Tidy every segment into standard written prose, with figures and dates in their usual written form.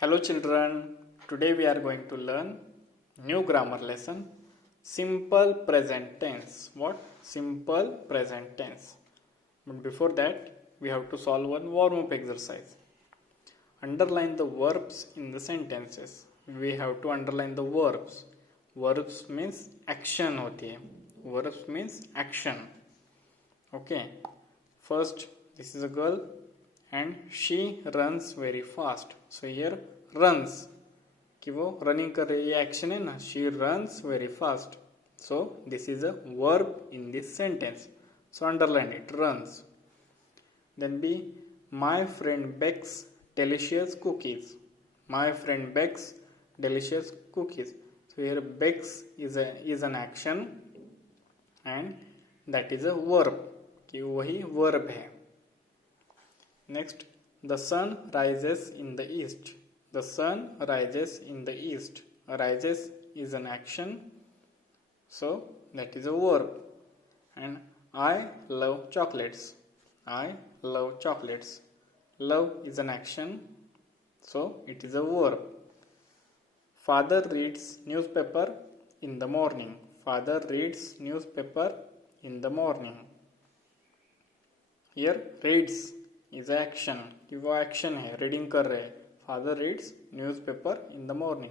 Hello children, today we are going to learn new grammar lesson simple present tense. What? Simple present tense. But before that we have to solve one warm up exercise. Underline the verbs in the sentences. We have to underline the verbs. Verbs means action होती है. Verbs means action. Okay. First, this is a girl and she runs very fast. So here runs कि वो running कर रही है, ये action है ना. She runs very fast. So this is a verb in this sentence. So underline it. Runs. Then B, my friend bakes delicious cookies. My friend bakes delicious cookies. So here bakes is an action and that is a verb कि वही verb है. Next, the sun rises in the east. The sun rises in the east. Rises is an action, so that is a verb. And I love chocolates. I love chocolates. Love is an action, so it is a verb. Father reads newspaper in the morning. Father reads newspaper in the morning. Here reads is action कि वो action है, reading कर रहे हैं. Father reads newspaper in the morning,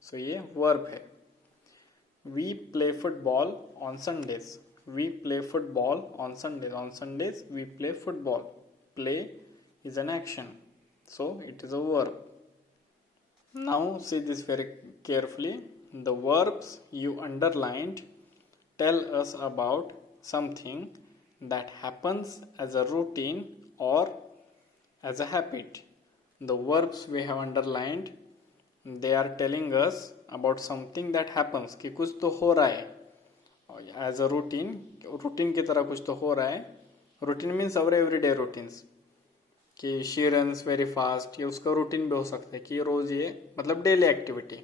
so ये verb है. We play football on Sundays. We play football on Sundays. On Sundays we play football. Play is an action, so it is a verb. Now see this very carefully. The verbs you underlined tell us about something that happens as a routine or as a habit. The verbs we have underlined, they are telling us about something that happens कि कुछ तो हो रहा है as a routine. Routine की तरह कुछ तो हो रहा है. रूटीन मीन्स अवर एवरीडे रूटीन्स कि she runs very fast, ये उसका रूटीन भी हो सकता है कि रोज ये मतलब daily activity.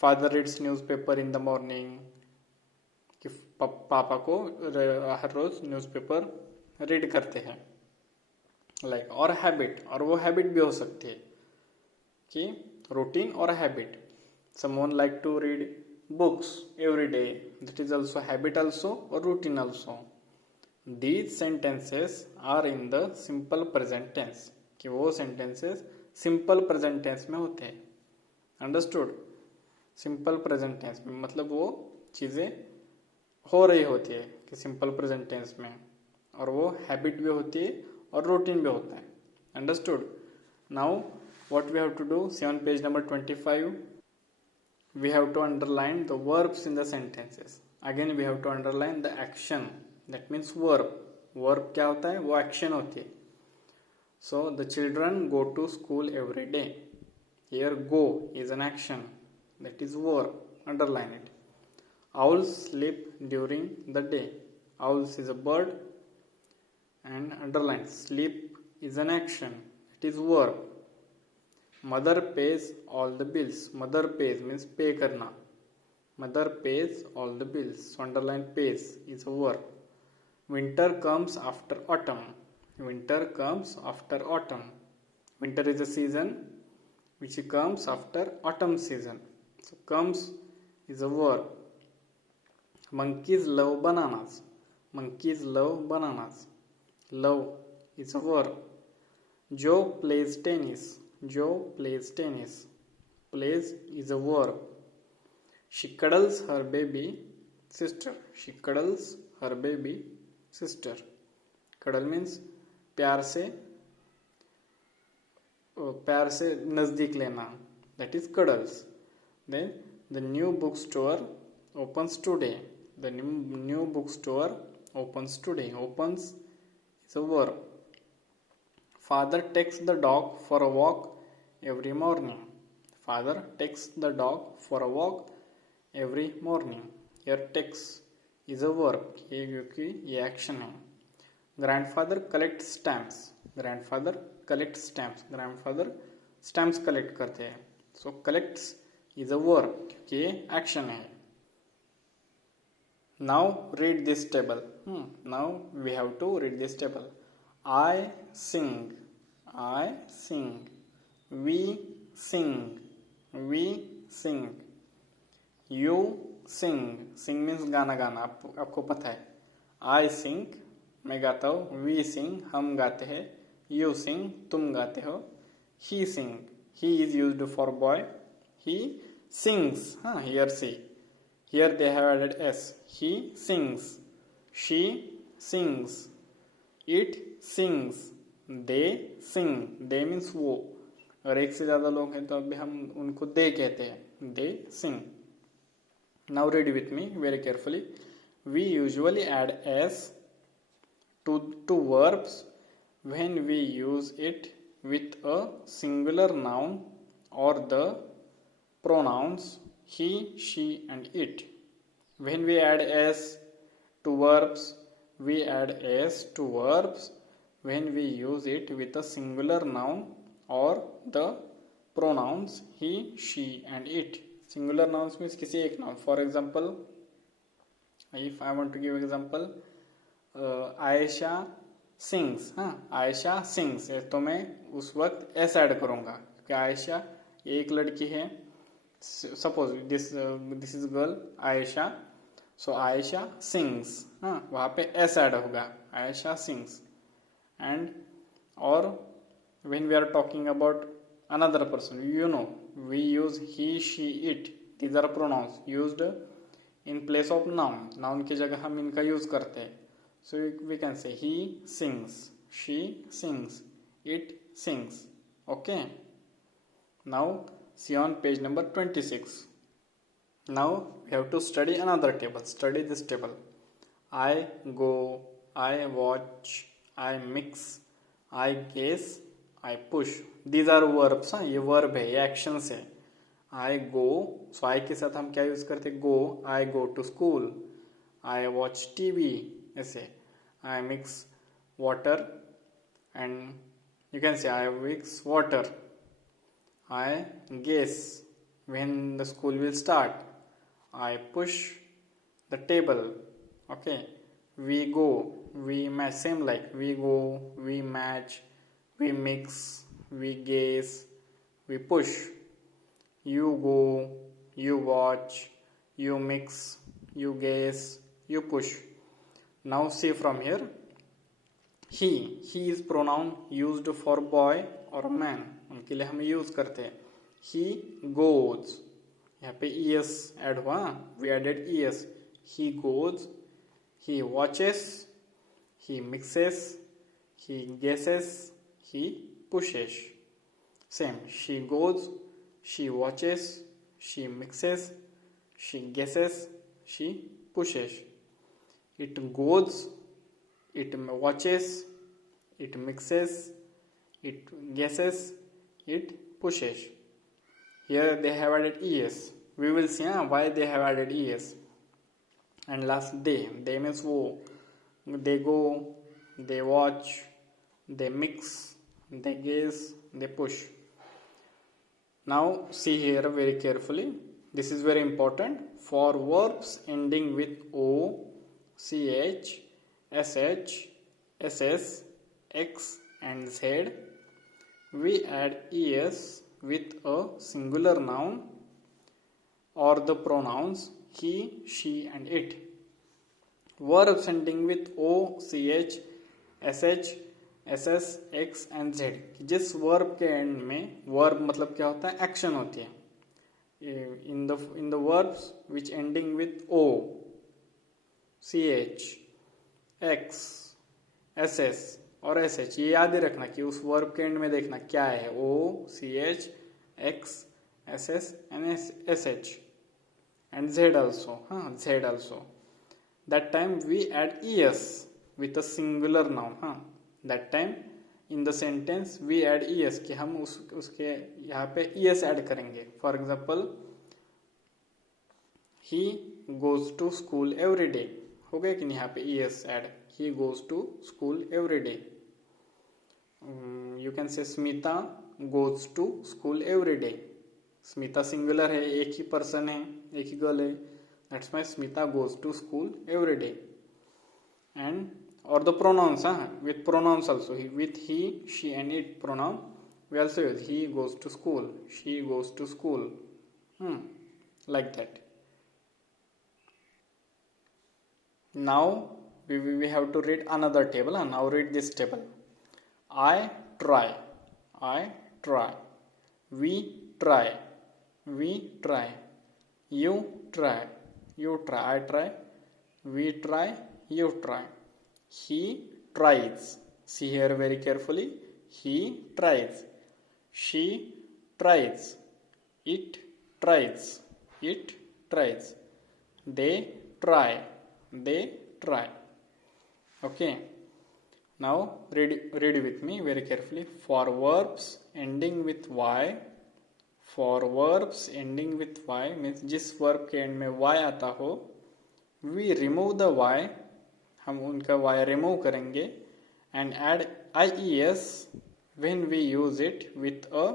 Father reads newspaper in the morning कि पापा को हर रोज न्यूज़पेपर रीड करते हैं. लाइक और हैबिट, और वो हैबिट भी हो सकती है कि रूटीन और habit. Someone like to read books every day, that is also habit also और routine also. These sentences are in the simple present tense कि वो sentences simple present tense में होते हैं. Understood? Simple present tense में मतलब वो चीज़ें हो रही होती है कि simple present tense में, और वो habit भी होती है और routine भी होता है. Understood? Now what we have to do? See on page number 25. We have to underline the verbs in the sentences. Again we have to underline the action. That means verb. Verb क्या होता है? वो action होती है. So the children go to school every day. Here go is an action. That is verb. Underline it. Owls sleep during the day. Owls is a bird. And underline sleep is an action. It is verb. Mother pays all the bills. Mother pays means pay करना. Mother pays all the bills. So underline pays is a verb. Winter comes after autumn. Winter comes after autumn. Winter is a season which comes after autumn season. So comes is a verb. Monkeys love bananas. Monkeys love bananas. Love is a verb. Joe plays tennis. Joe plays tennis. Plays is a verb. She cuddles her baby sister. She cuddles her baby sister. Cuddle means प्यार से नजदीक लेना. That is cuddles. Then the new bookstore opens today. The new bookstore opens today. Opens is a verb. Father takes the dog for a walk every morning. Father takes the dog for a walk every morning. Here takes is a verb क्योंकि ये action है. Grandfather collects stamps. Grandfather collects stamps. Grandfather stamps collect करते हैं. So collects is a verb क्योंकि ये action है. Now read this table. Now we have to read this table. I sing. I sing. We sing we sing you sing means गाना गाना आपको पता है I sing मैं गाता हूँ we sing हम गाते हैं you sing तुम गाते हो he sing he is used for boy he sings here see here they have added s he sings she sings it sings they means वो अगर एक से ज्यादा लोग हैं तो अभी हम उनको they कहते हैं they sing. Now read with me very carefully. We usually add s to verbs when we use it with a singular noun or the pronouns he, she and it. When we add s to verbs, we add s to verbs when we use it with a singular noun or the pronouns he, she and it. Singular nouns means किसी एक noun. For example, if I want to give example, Ayesha sings Ayesha sings तो मैं उस वक्त s add करूँगा क्योंकि आयशा एक लड़की है. Suppose this is girl Ayesha, so Ayesha sings वहाँ पे s ऐड होगा Ayesha sings. And or when we are talking about another person, we use he, she, it. These are pronouns used in place of noun की जगह हम इनका use करते हैं. So we can say he sings, she sings, it sings. Okay, now see on page number 26. Now we have to study another table. Study this table. I go, I watch, I mix, I guess, I push. These are verbs. ये verb है, ये actions है. I go, so I के साथ हम क्या use करते हैं? Go, I go to school. I watch TV. ऐसे. I mix water and you can say I mix water. I guess when the school will start. I push the table. Okay. We go, we match. Same like we go, we match. We mix, we guess, we push. You go, you watch, you mix, you guess, you push. Now see from here. He is pronoun used for boy or man. उनके लिए हम use करते हैं. He goes. यहाँ पे es add हुआ. We added es. He goes. He watches. He mixes. He guesses. He pushes. Same. She goes. She watches. She mixes. She guesses. She pushes. It goes. It watches. It mixes. It guesses. It pushes. Here they have added es. We will see why they have added es. And last they. They means wo. They go. They watch. They mix. They guess, they push. Now see here very carefully. This is very important. For verbs ending with o, ch, sh, ss, x and z, we add es with a singular noun or the pronouns he, she and it. Verbs ending with o, ch, sh, ss, x and z. जिस verb के and में verb मतलब क्या होता है? Action होती है. In the verbs which ending with o, ch, x, ss और sh. ये याद ही रखना कि उस वर्ब के एंड में देखना क्या है. o, ch, x, ss and sh and z also. Z also. That time we add es with a singular noun. That time in the sentence we add es कि हम उसके यहाँ पे es ऐड करेंगे. For example, he goes to school every day. हो गया कि नहीं यहाँ पे es add. He goes to school every day. You can say Smita goes to school every day. Smita singular है, एक ही person है, एक ही girl है. That's why Smita goes to school every day. And or the pronouns with pronouns also with he, she and it pronoun we also use he goes to school, she goes to school, like that. Now we have to read another table, and now read this table. I try, I try. We try, we try. You try, you try. I try, we try, you try. He tries. See here very carefully. He tries. She tries. It tries. It tries. They try. They try. Okay. Now read with me very carefully. For verbs ending with y, for verbs ending with y means जिस verb के and में y आता हो, we remove the y, हम उनका y remove करेंगे, and add ies when we use it with a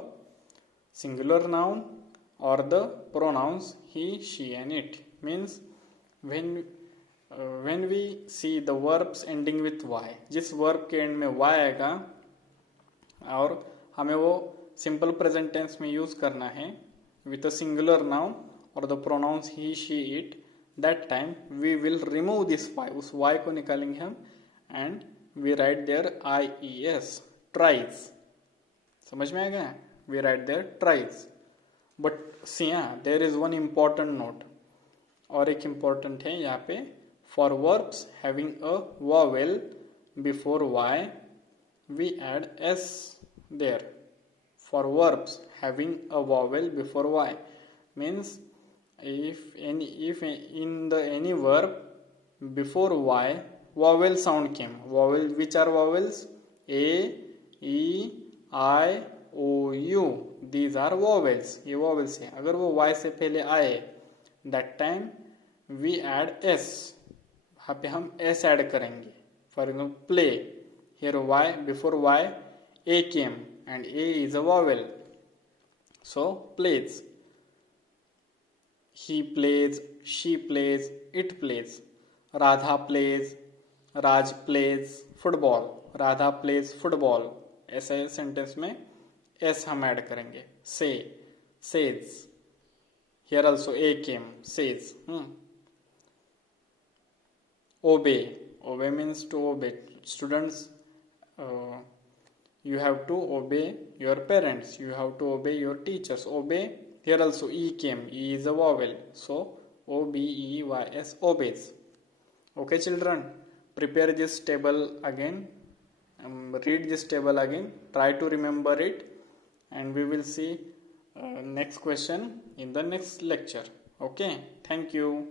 singular noun or the pronouns he, she and it. Means when we see the verbs ending with y, जिस verb के and में y आएगा और हमें वो simple present tense में use करना है with a singular noun or the pronouns he, she, it, that time we will remove this y, उस y को निकालेंगे हम and we write there ies, tries. समझ में आएगा? We write there tries. But see, there is one important note. और एक important है यहाँ पे, for verbs having a vowel before y, we add s there. For verbs having a vowel before y means if in the any verb before y vowel sound came, vowel, which are vowels? A, E, I, O, U, these are vowels. ये vowels है. अगर वो y से पहले आए, that time we add s. यहाँ पे हम s ऐड करेंगे. For example, play. Here y, before y a came and a is a vowel, so plays. He plays, she plays, it plays. Radha plays, Raj plays football. Radha plays football. ऐसे sentence में s हम add करेंगे. Say, says. Here also a came, says. Obey. Obey means to obey. Students, you have to obey your parents. You have to obey your teachers. Obey. Here also e came. E is a vowel. So obeys, obeys. Okay, children. Prepare this table again. Read this table again. Try to remember it. And we will see next question in the next lecture. Okay. Thank you.